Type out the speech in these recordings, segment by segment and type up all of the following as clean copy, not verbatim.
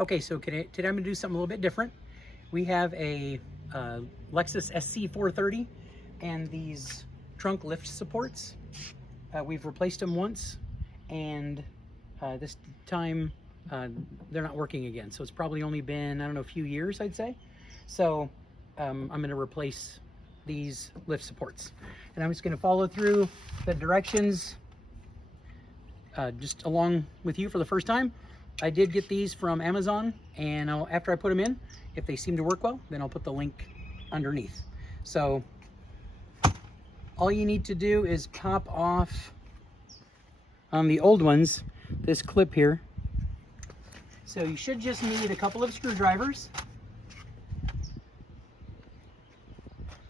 Okay, so today I'm going to do something a little bit different. We have a Lexus SC430 and these trunk lift supports. We've replaced them once, and this time they're not working again. So it's probably only been, I don't know, a few years, I'd say. So I'm going to replace these lift supports. And I'm just going to follow through the directions just along with you for the first time. I did get these from Amazon, and after I put them in, if they seem to work well, then I'll put the link underneath. So all you need to do is pop off on the old ones this clip here. So you should just need a couple of screwdrivers.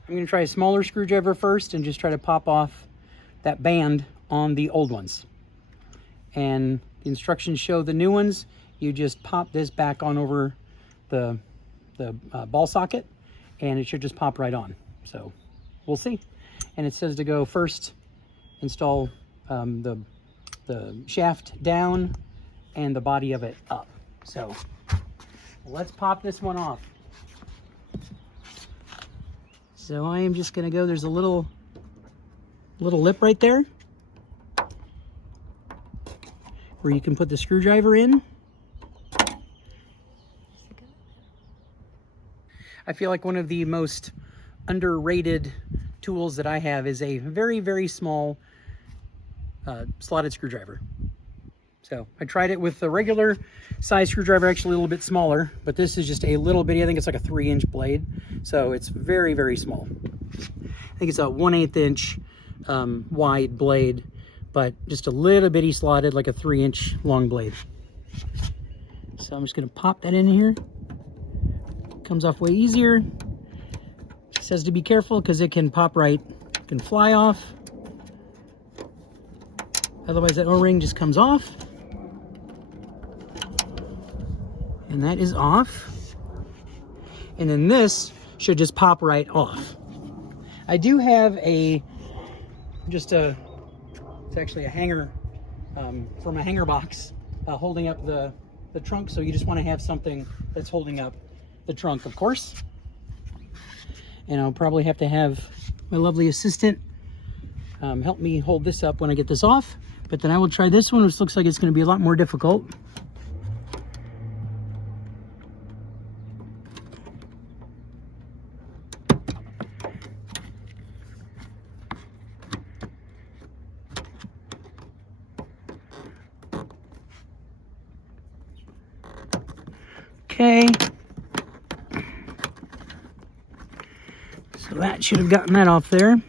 I'm going to try a smaller screwdriver first and just try to pop off that band on the old ones. And the instructions show the new ones. You just pop this back on over the ball socket, and it should just pop right on. So we'll see. And it says to go first install the shaft down and the body of it up. So let's pop this one off. So I am just going to go, there's a little lip right there where you can put the screwdriver in. I feel like one of the most underrated tools that I have is a very, very small slotted screwdriver. So I tried it with the regular size screwdriver, actually a little bit smaller, but this is just a little bitty. I think it's like a 3-inch blade. So it's very, very small. I think it's a 1/8 inch wide blade, but just a little bitty slotted, like a 3-inch long blade. So I'm just gonna pop that in here. Comes off way easier. It says to be careful because it can pop right, it can fly off. Otherwise that O-ring just comes off. And that is off. And then this should just pop right off. I do have it's actually a hanger from a hanger box holding up the trunk. So you just want to have something that's holding up the trunk, of course. And I'll probably have to have my lovely assistant help me hold this up when I get this off. But then I will try this one, which looks like it's going to be a lot more difficult. Okay. So that should have gotten that off there.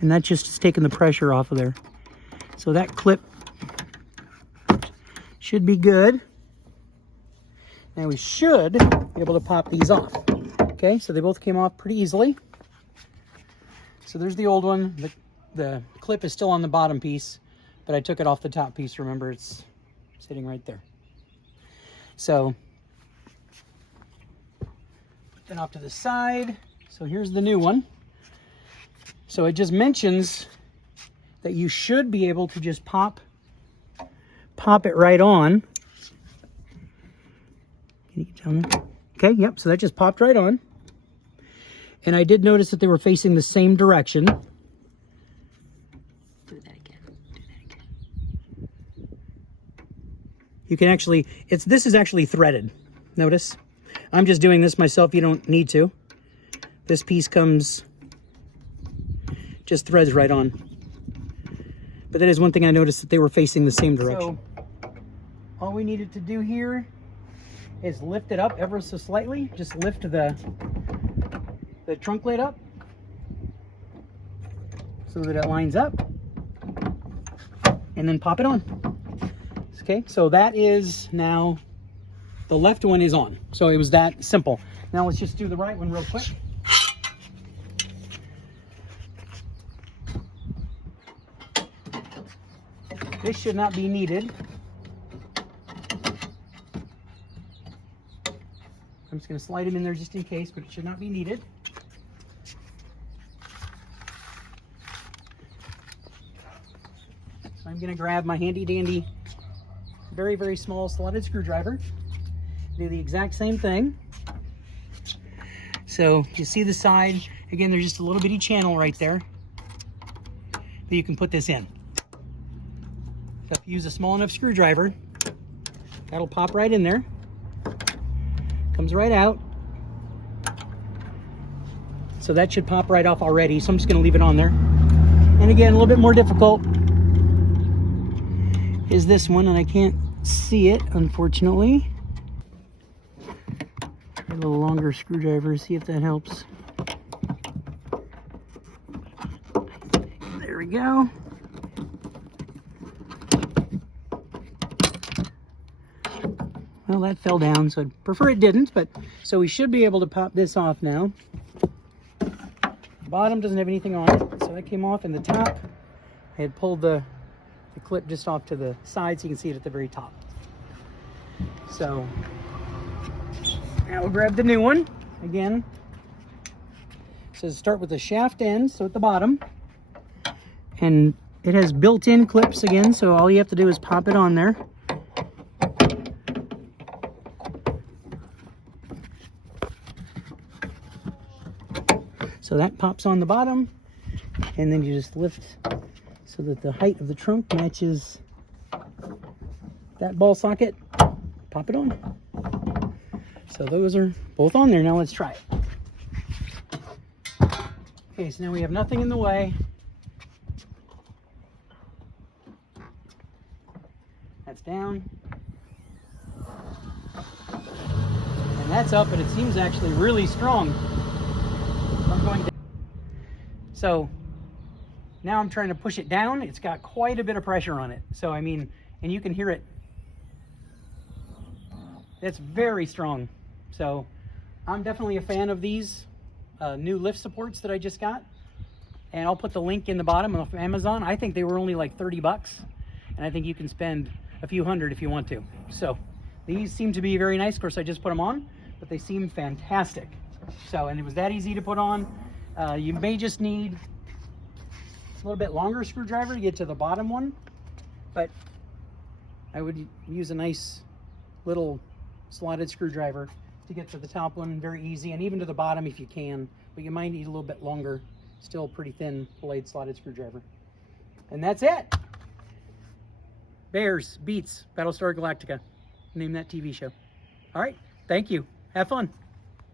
And that just is taking the pressure off of there. So that clip should be good. Now we should be able to pop these off. Okay, so they both came off pretty easily. So there's the old one. The clip is still on the bottom piece, but I took it off the top piece. Remember, it's sitting right there. So put that off to the side. So here's the new one. So it just mentions that you should be able to just pop it right on. Can you tell me? Okay, yep, so that just popped right on. And I did notice that they were facing the same direction. Do that again. You can actually, this is actually threaded. Notice? I'm just doing this myself. You don't need to. This piece comes, just threads right on. But that is one thing I noticed, that they were facing the same direction. So all we needed to do here is lift it up ever so slightly. Just lift the trunk lid up so that it lines up, and then pop it on. Okay, so that is now, the left one is on. So it was that simple. Now let's just do the right one real quick. This should not be needed. I'm just going to slide them in there just in case, but it should not be needed. So I'm going to grab my handy dandy very, very small slotted screwdriver. Do the exact same thing. So you see the side, again, there's just a little bitty channel right there that you can put this in. So if you use a small enough screwdriver, that'll pop right in there. Comes right out. So that should pop right off already. So I'm just gonna leave it on there. And again, a little bit more difficult is this one, and I can't see it, unfortunately. A little longer screwdriver, see if that helps. There we go. Well, that fell down, so I'd prefer it didn't, but so we should be able to pop this off now. The bottom doesn't have anything on it, so that came off, and the top, I had pulled the clip just off to the side so you can see it at the very top. So now we'll grab the new one again. It says start with the shaft end, so at the bottom, and it has built-in clips again, so all you have to do is pop it on there. So that pops on the bottom, and then you just lift so that the height of the trunk matches that ball socket. Pop it on. So those are both on there. Now let's try it. Okay, so now we have nothing in the way. That's down. And that's up, and it seems actually really strong. I'm going down. So now I'm trying to push it down. It's got quite a bit of pressure on it. So I mean, and you can hear it. It's very strong. So I'm definitely a fan of these new lift supports that I just got. And I'll put the link in the bottom of Amazon. I think they were only like 30 bucks. And I think you can spend a few hundred if you want to. So these seem to be very nice. Of course, I just put them on, but they seem fantastic. So, and it was that easy to put on. You may just need a little bit longer screwdriver to get to the bottom one, but I would use a nice little slotted screwdriver to get to the top one, very easy, and even to the bottom if you can, but you might need a little bit longer, still pretty thin blade slotted screwdriver. And that's it. Bears beats Battlestar Galactica. Name that TV show. All right, thank you. Have fun.